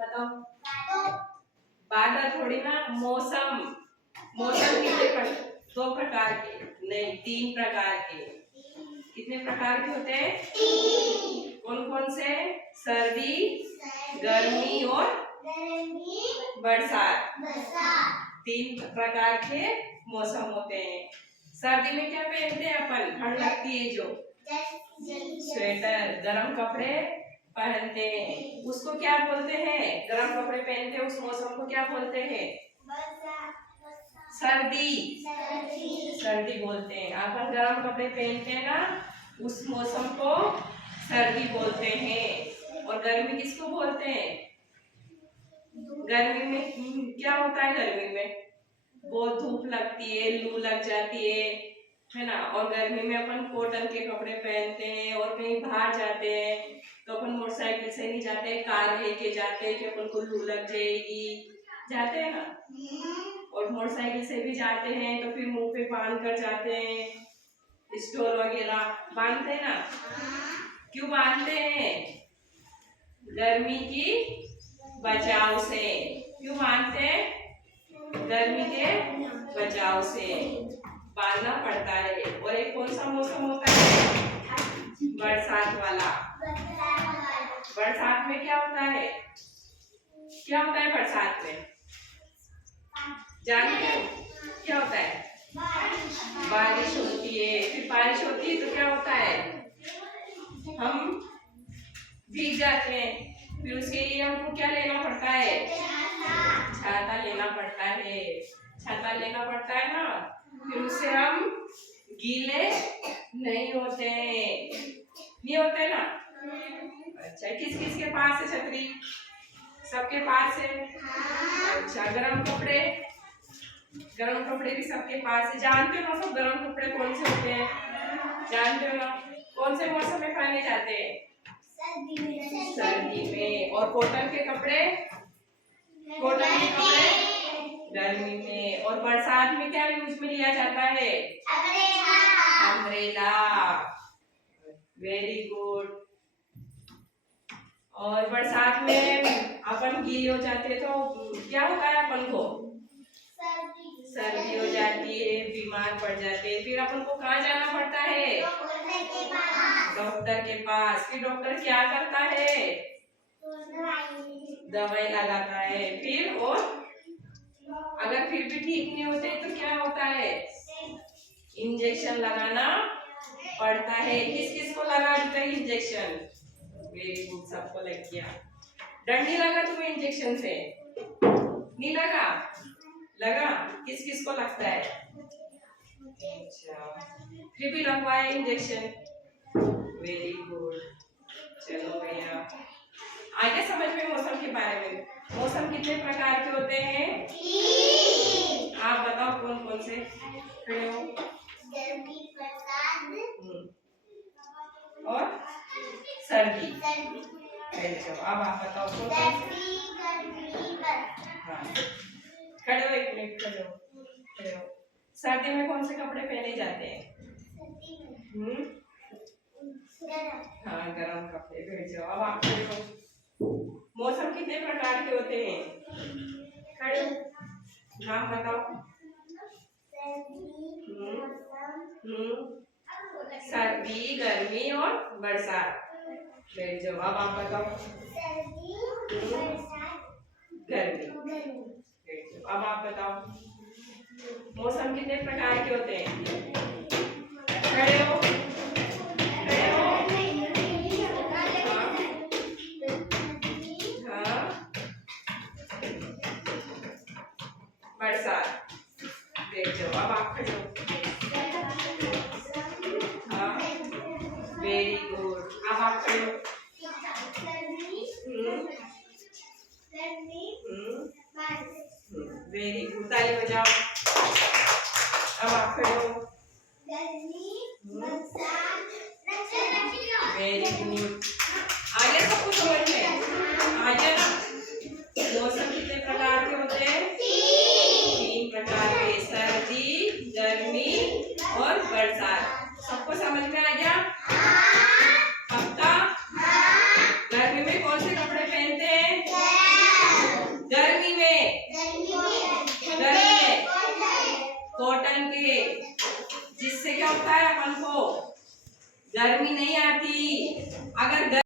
बताओ। बादल थोड़ी ना, मौसम। मौसम कितने दो प्रकार के नहीं, 3 प्रकार के। कितने प्रकार के होते हैं? कौन कौन से? सर्दी, गर्मी और बरसात। 3 प्रकार के मौसम होते हैं। सर्दी में क्या पहनते हैं अपन? ठंड लगती है जो, स्वेटर, गर्म कपड़े पहनते हैं। उसको क्या बोलते हैं? गर्म कपड़े पहनते हैं उस मौसम को क्या बोलते हैं? सर्दी। सर्दी बोलते हैं। अपन गर्म कपड़े पहनते हैं ना, उस मौसम को सर्दी बोलते हैं। और गर्मी किसको बोलते हैं? गर्मी में क्या होता है? गर्मी में बहुत धूप लगती है, लू लग जाती है ना। और गर्मी में अपन कॉटन के कपड़े पहनते हैं। और कहीं बाहर जाते हैं तो अपन मोटरसाइकिल से नहीं जाते, कार लेके जाते हैं कि अपन को लू लग जाएगी, जाते हैं ना। और मोटरसाइकिल से भी जाते हैं तो फिर मुंह पे बांध कर जाते हैं, स्टोल वगैरह बांधते हैं ना। क्यों बांधते हैं? गर्मी की बचाव से। क्यों बांधते हैं? गर्मी के बचाव से बांधना पड़ता है। और एक कौन सा मौसम होता है? बरसात वाला। बरसात में क्या होता है? क्या होता है बरसात में? जानते हो क्या होता है? बारिश होती है। फिर बारिश होती है तो क्या होता है? हम भीग जाते हैं। फिर उसके लिए हमको क्या लेना पड़ता है? छाता लेना पड़ता है। छाता लेना पड़ता है ना, फिर उससे हम गीले नहीं होते, नहीं होते ना। अच्छा, किस किस के पास है छतरी? सबके पास है। अच्छा, गरम कपड़े? गरम कपड़े भी सबके पास है। जानते हो ना सब गरम कपड़े कौन से होते हैं? जानते हो ना कौन से मौसम में पहने जाते हैं? सर्दी में। और कॉटन के कपड़े? कॉटन के कपड़े गर्मी में। और बरसात में क्या यूज में लिया जाता है? अम्ब्रेला। Very good. और बरसात में अपन गीले हो जाते तो क्या होता है अपन को? सर्दी हो जाती है, बीमार पड़ जाते हैं। फिर अपन को कहाँ जाना पड़ता है? डॉक्टर के पास। फिर डॉक्टर क्या करता है? दवाई लगाता है। फिर और अगर फिर भी ठीक नहीं होते तो क्या होता है? इंजेक्शन लगाना पड़ता है। किस किस को लगाते हैं इंजेक्शन? वेरी गुड, सबको लग गया। डर नहीं लगा तुम्हें इंजेक्शन से? नहीं लगा? लगा? किस किस को लगता है? अच्छा, फिर भी लगवाए इंजेक्शन। Very good. चलो भैया, आगे समझ में मौसम के बारे में। मौसम कितने प्रकार के होते हैं? आप बताओ कौन कौन से? खड़े हो। और सर्दी। अब आप बताओ कौन कौन से? हाँ, खड़े हो, एक मिनट खड़े हो, खड़े हो। सर्दी में कौन से कपड़े पहने जाते हैं? हाँ, गरम कपड़े। बैठ जाओ। अब आप खड़े हो। मौसम कितने प्रकार के होते हैं? खड़े हो, नाम बताओ। सर्दी, गर्मी और बरसात। बैठ जाओ। अब आप बताओ। गर्मी। बैठ जाओ। अब आप बताओ मौसम कितने प्रकार के होते हैं? खड़े हो, खड़े हो। हाँ, बरसात। बैठ जाओ। अब आप खड़े हो। हाँ, वेरी गुड। अब आप खड़े हो। वेरी गुड, ताली बजाओ। अब आप खड़े हो। Very good. आ गया सबको समझ में? आ गया ना? मौसम कितने प्रकार के होते हैं? 3 प्रकार के, सर्दी, गर्मी और बरसात। सबको समझ में आ गया? पक्का? गर्मी में कौन से कपड़े पहनते हैं? कॉटन के, जिससे क्या होता है अपन को गर्मी नहीं आती। अगर